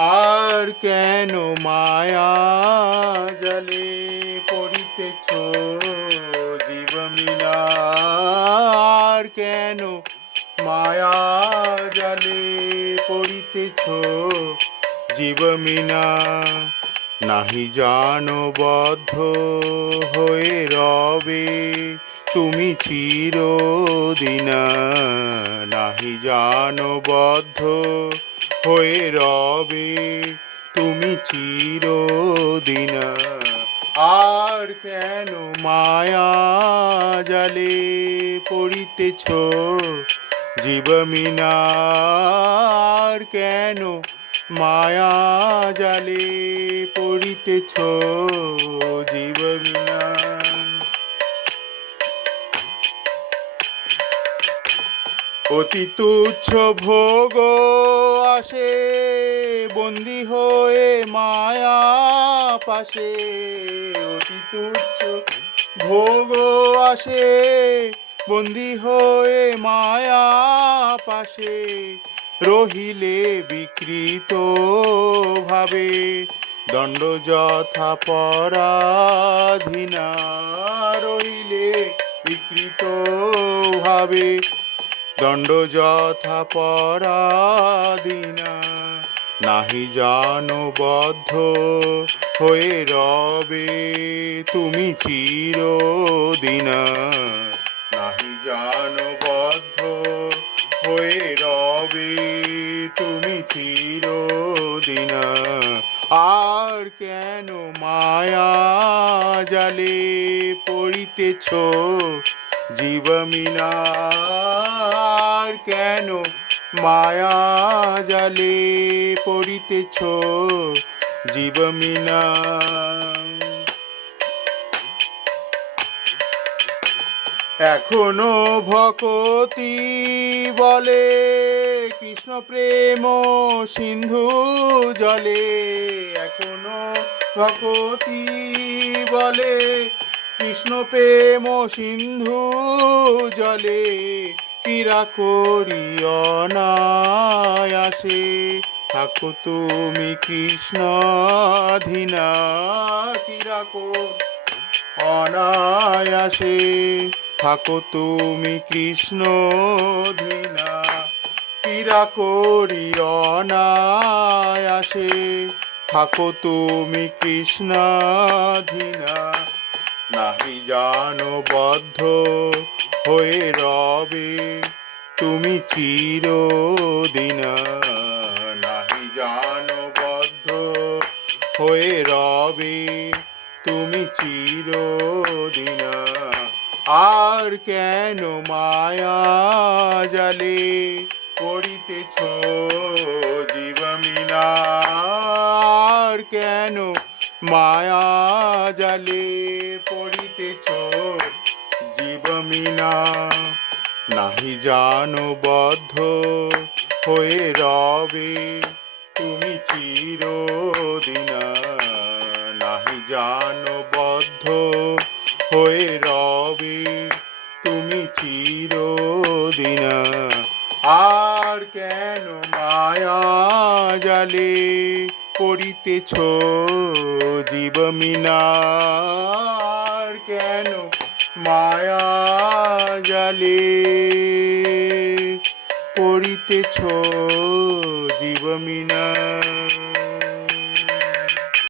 আর কেন মায়া জলে পড়িতেছ? জীবমিনা আর কেন মায়া জলে পড়িতেছ? জীবমিনা নাহি জানো বদ্ধ হয়ে রবে। তুমি চিরদিনা। নাহি জানো বদ্ধ হয়ে রবে, তুমি চিরদিনা। আর কেন মায়া জালে পড়িতেছ? আর কেন মায়া জালে পড়িতেছ? জীবমিনা। অতি তুচ্ছ ভোগ আসে বন্দি হয়ে মায়া পাশে অতি তুচ্ছ ভোগ আসে, বন্দি হয়ে মায়া পাশে, রহিলে বিকৃত ভাবে, দণ্ড যথা পরাধীনা, রহিলে বিকৃত ভাবে দণ্ড যথা পরাধীনা, নাহি জানো বদ্ধ হয়ে রবে তুমি চিরদিনা, নাহি জানো বদ্ধ হয়ে রবে তুমি চিরদিনা। আর কেন মায়া জালে পড়িতেছ জীবমিনার কেন মায়া জালে পড়িতেছ? জীবমিনা এখনও ভকতি বলে, কৃষ্ণ প্রেম সিন্ধু জলে। এখনও ভকতি বলে কৃষ্ণ প্রেম সিন্ধু জলে ক্রীড়া করি অনায়াসে থাকো তুমি কৃষ্ণ ধীনা করি অনায়াসে থাকো তুমি কৃষ্ণ ধীনা ক্রীড়া করি অনায়াসে থাকো তুমি কৃষ্ণ ধীনা নাহি জানো বদ্ধ হয়ে রবে, তুমি চিরদিনা নাহি জানো বদ্ধ হয়ে রবে, তুমি চিরদিনা আর কেন মায়া জালে পড়িতেছ জীবমিনা আর কেন মায়া জালে পড়িতেছ জীবমিনা নাহি জানো বদ্ধ হয়ে রবে, তুমি চিরদিনা নাহি জানো বদ্ধ হয়ে রবে, তুমি চিরদিনা আর কেন মায়া জালে পড়িতেছ জীবমিনার কেন মায়া জালে? পড়িতেছ জীবমিনা